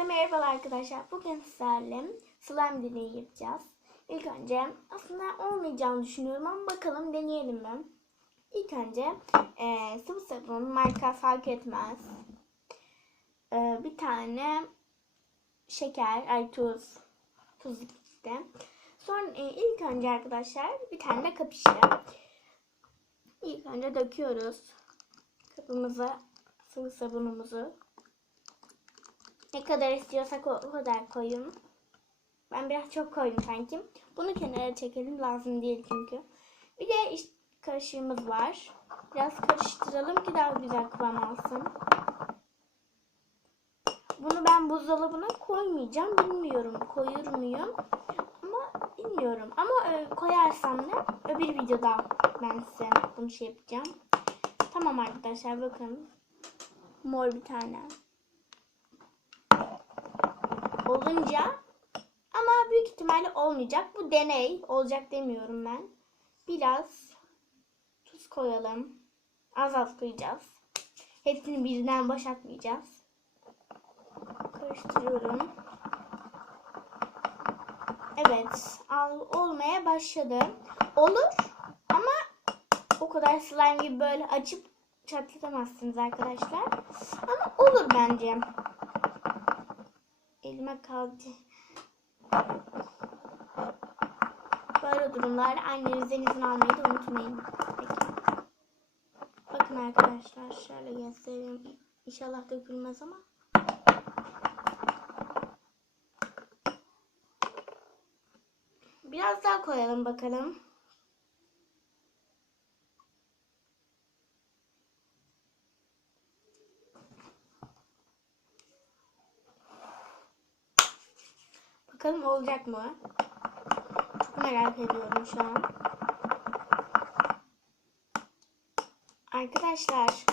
Herkese merhabalar arkadaşlar. Bugün sizlerle slime deneyi yapacağız. İlk önce aslında olmayacağını düşünüyorum ama bakalım deneyelim mi? İlk önce sıvı sabun, marka fark etmez. Bir tane şeker, tuz işte. Sonra ilk önce arkadaşlar bir tane de kap işte. İlk önce döküyoruz kabımıza sıvı sabunumuzu. Ne kadar istiyorsak o kadar koyun. Ben biraz çok koydum sanki. Bunu kenara çekelim, lazım değil çünkü. Bir de kaşığımız var. Biraz karıştıralım ki daha güzel kıvam alsın. Bunu ben buzdolabına koymayacağım. Bilmiyorum koyur muyum? Ama bilmiyorum. Ama koyarsam da öbür videoda ben size bunu yapacağım. Tamam arkadaşlar, bakın. Mor bir tane. Olunca ama büyük ihtimalle olmayacak. Bu deney, olacak demiyorum ben. Biraz tuz koyalım. Az koyacağız. Hepsini birden boşaltmayacağız. Karıştırıyorum. Evet, olmaya başladı. Olur ama o kadar slime gibi böyle açıp çatlatamazsınız arkadaşlar. Ama olur bence. Elime kaldı. Böyle durumlarda annenizden izin almayı da unutmayın. Peki. Bakın arkadaşlar, şöyle göstereyim. İnşallah dökülmez ama. Biraz daha koyalım bakalım. Bakalım olacak mı? Çok merak ediyorum şu an. Arkadaşlar,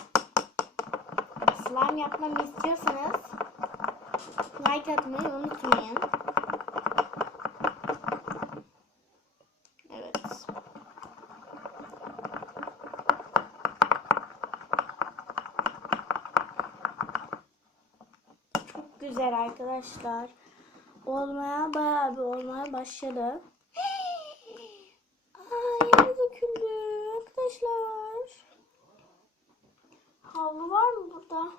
slime yapmamı istiyorsanız like atmayı unutmayın. Evet. Çok güzel arkadaşlar. Bayağı bir olmaya başladı. Yere döküldü arkadaşlar. Havlu var mı burada?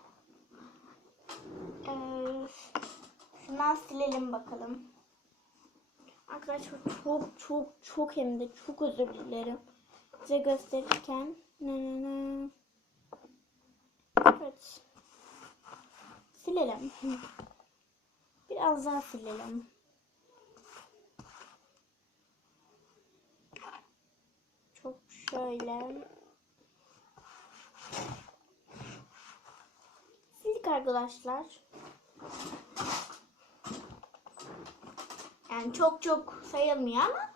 Şundan silelim bakalım. Arkadaşlar çok hem de çok özür dilerim. Size gösterirken. Evet. Silelim. Biraz daha silelim. Çok şöyle. Sildik arkadaşlar. Yani çok sayılmıyor ama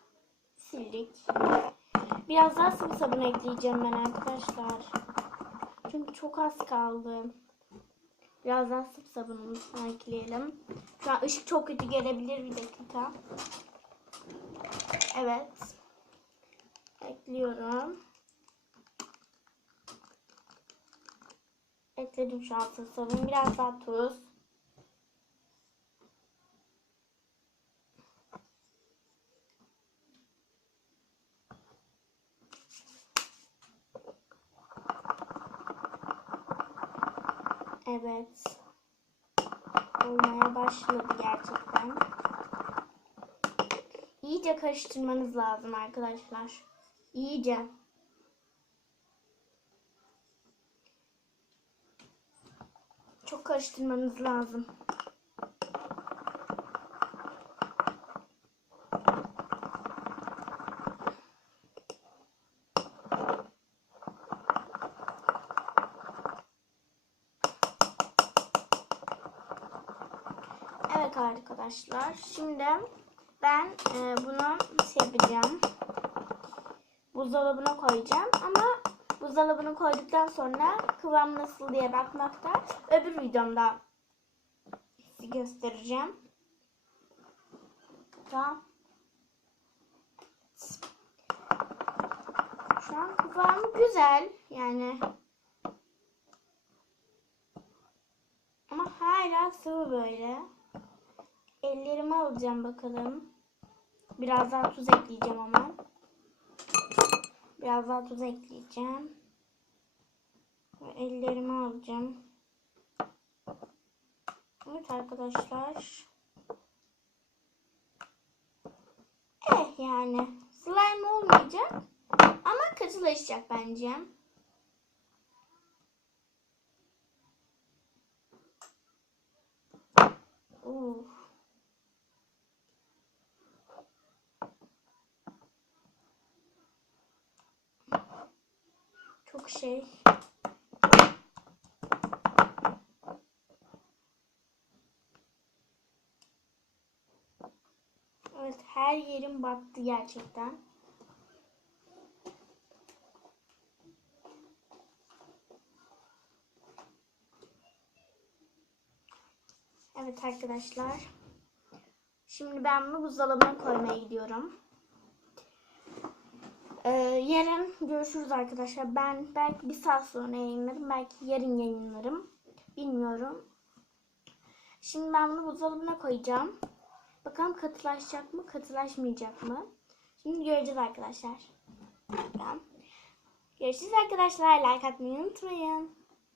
sildik. Biraz daha sıvı sabun ekleyeceğim ben arkadaşlar. Çünkü çok az kaldı. Biraz daha sıvı sabunumuzu ekleyelim. Şu an ışık çok kötü gelebilir, bir dakika. Evet. Ekliyorum. Ekledim şu an sıvı sabun. Biraz daha tuz. Evet. Olmaya başladı gerçekten. İyice karıştırmanız lazım arkadaşlar. İyice. Çok karıştırmanız lazım. Evet arkadaşlar. Şimdi ben bunu yapacağım. Buzdolabına koyacağım ama buzdolabına koyduktan sonra kıvam nasıl diye bakmakta öbür videomda size göstereceğim. Tamam. Şu an kıvamı güzel yani. Ama hala sıvı böyle. ellerimi alacağım bakalım. Biraz daha tuz ekleyeceğim ama. Biraz daha tuz ekleyeceğim. Ve ellerimi alacağım. Evet arkadaşlar. Yani slime olmayacak ama katılaşacak bence. Çok şey. Evet, her yerim battı gerçekten. Evet arkadaşlar. Şimdi ben bunu buzdolabına koymaya gidiyorum. Yarın görüşürüz arkadaşlar. Ben belki bir saat sonra yayınlarım. Belki yarın yayınlarım. Bilmiyorum. Şimdi ben bunu buzdolabına koyacağım. Bakalım katılaşacak mı, katılaşmayacak mı? Şimdi göreceğiz arkadaşlar. Görüşürüz arkadaşlar. Like atmayı unutmayın.